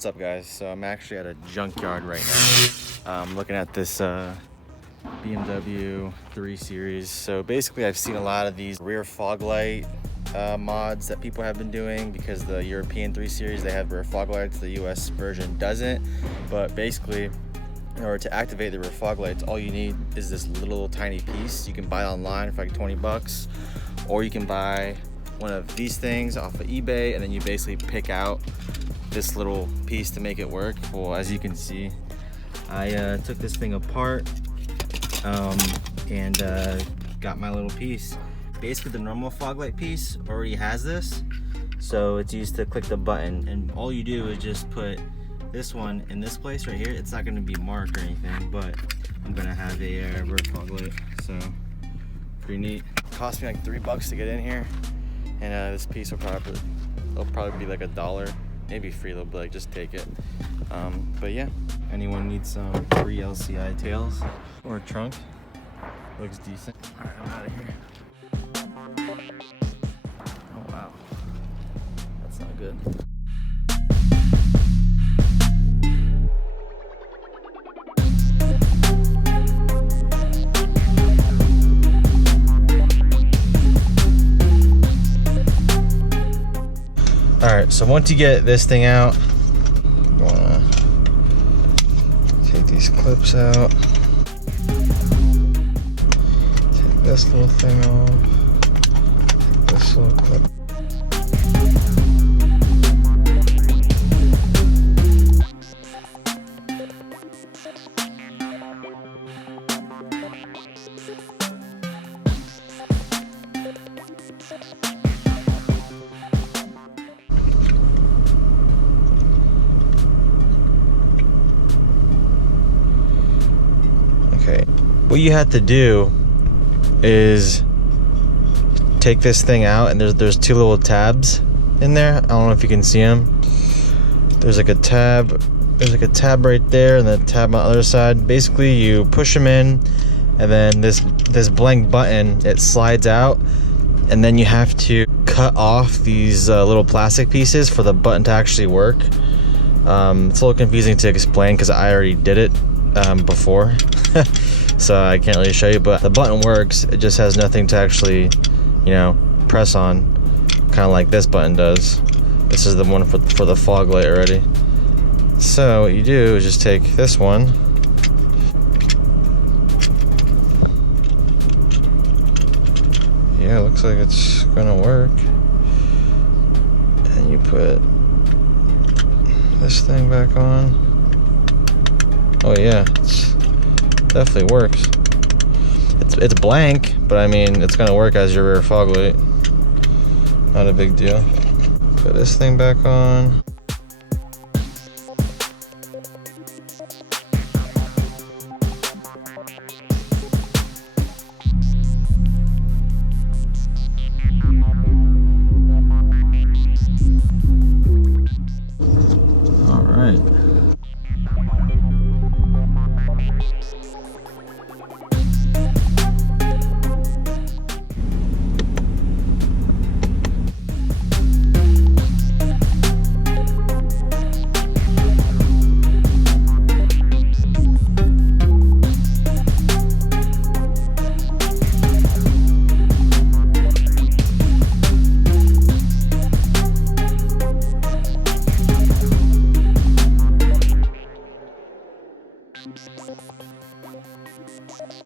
What's up, guys? So I'm actually at a junkyard right now. I'm looking at this BMW 3 Series. So basically I've seen a lot of these rear fog light mods that people have been doing because the European 3 Series, they have rear fog lights, the US version doesn't. But basically, in order to activate the rear fog lights, all you need is this little tiny piece. You can buy it online for like 20 bucks, or you can buy one of these things off of eBay, and then you basically pick out this little piece to make it work. Well, as you can see, I took this thing apart and got my little piece. Basically, the normal fog light piece already has this, so it's used to click the button, and all you do is just put this one in this place right here. It's not going to be marked or anything, but I'm gonna have a rear fog light, so pretty neat. It cost me like $3 to get in here, and this piece will probably be like $1. Maybe free, they'll be like, just take it. But yeah, anyone needs some free LCI tails or a trunk, looks decent. All right, I'm out of here. Oh wow, that's not good. All right, so once you get this thing out, you wanna take these clips out. Take this little thing off. Take this little clip. Okay, what you have to do is take this thing out, and there's two little tabs in there. I don't know if you can see them. There's like a tab right there, and then a tab on the other side. Basically, you push them in, and then this blank button, it slides out, and then you have to cut off these little plastic pieces for the button to actually work. It's a little confusing to explain because I already did it before. So I can't really show you, but the button works. It just has nothing to actually, you know, press on, kind of like this button does. This is the one for the fog light already. So what you do is just take this one, yeah, it looks like it's gonna work, and you put this thing back on. Oh yeah, it's definitely works. It's blank, but I mean, it's gonna work as your rear fog light. Not a big deal. Put this thing back on. All right.